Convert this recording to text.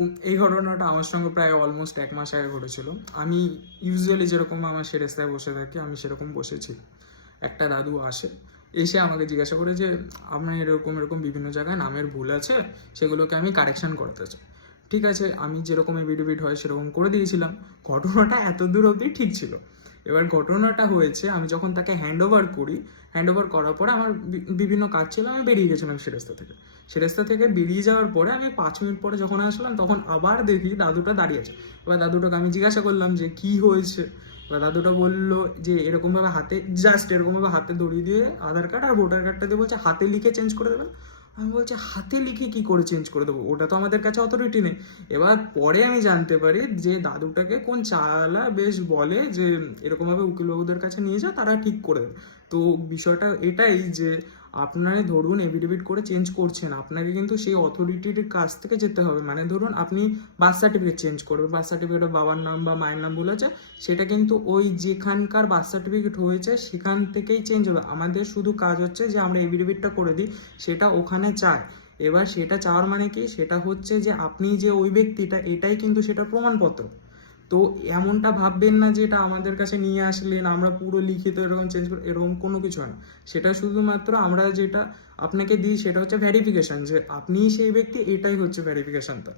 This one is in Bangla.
এই ঘটনাটা আমার সঙ্গে প্রায় অলমোস্ট 1 মাস আগে ঘটেছিল। আমি ইউজুয়ালি যেরকম আমার সেরেস্তায় বসে থাকি, আমি সেরকম বসেছি। একটা দাদু আসে, এসে আমাকে জিজ্ঞাসা করে যে, "আপনার এরকম, এরকম বিভিন্ন জায়গায় নামের ভুল আছে, সেগুলোকে আমি কারেকশন করাতে চাই।" ঠিক আছে, আমি যেরকম এভিডেভিট হয় সেরকম করে দিয়েছিলাম। ঘটনাটা এতদূর অবধি ঠিক ছিল। এবার ঘটনাটা হয়েছে, আমি যখন তাকে হ্যান্ড ওভার করি, হ্যান্ড ওভার করার পরে আমার বিভিন্ন কাজ ছিল, আমি বেরিয়ে গেছিলাম সেরেস্তা থেকে। সেরেস্তা থেকে বেরিয়ে যাওয়ার পরে আমি 5 মিনিট পরে যখন আসলাম, তখন আবার দেখি দাদুটা দাঁড়িয়ে আছে। এবার দাদুটাকে আমি জিজ্ঞাসা করলাম যে, "কী হয়েছে?" এবার দাদুটা বললো যে, এরকমভাবে হাতে, জাস্ট এরকমভাবে হাতে ধরিয়ে দিয়ে আধার কার্ড আর ভোটার কার্ডটা দিয়ে বলছে হাতে লিখে চেঞ্জ করে দেবেন। আমি বলছি, হাতে লিখে কি করে চেঞ্জ করে দেবো, ওটা তো আমাদের কাছে অথরিটি নেই। এবার পরে আমি জানতে পারি যে দাদুটাকে কোন চালা বেশ বলে যে এরকমভাবে উকিলবাবুদের কাছে নিয়ে যা, তারা ঠিক করে দেবে। তো বিষয়টা এটাই যে আপনারা ধরুন এফিডেভিট করে চেঞ্জ করছেন, আপনাকে কিন্তু সেই অথরিটির কাছ থেকে যেতে হবে। মানে ধরুন আপনি বার্থ সার্টিফিকেট চেঞ্জ করবেন, বার্থ সার্টিফিকেটে বাবার নাম বা মায়ের নাম বলেছে, সেটা কিন্তু ওই যেখানকার বার্থ সার্টিফিকেট হয়েছে সেখান থেকেই চেঞ্জ হবে। আমাদের শুধু কাজ হচ্ছে যে আমরা এফিডেভিটটা করে দিই, সেটা ওখানে চায়। এবার সেটা চাওয়ার মানে কি, সেটা হচ্ছে যে আপনি যে ওই ব্যক্তিটা, এটাই কিন্তু সেটা প্রমাণপত্র। তো এমনটা ভাববেন না যে এটা আমাদের কাছে নিয়ে আসলেন আমরা পুরো লিখিত এরকম চেঞ্জ করে, এরকম কোনো কিছু হয় না। সেটা শুধুমাত্র আমরা যেটা আপনাকে দিই সেটা হচ্ছে ভেরিফিকেশন, যে আপনিই সেই ব্যক্তি, এটাই হচ্ছে ভেরিফিকেশনটা।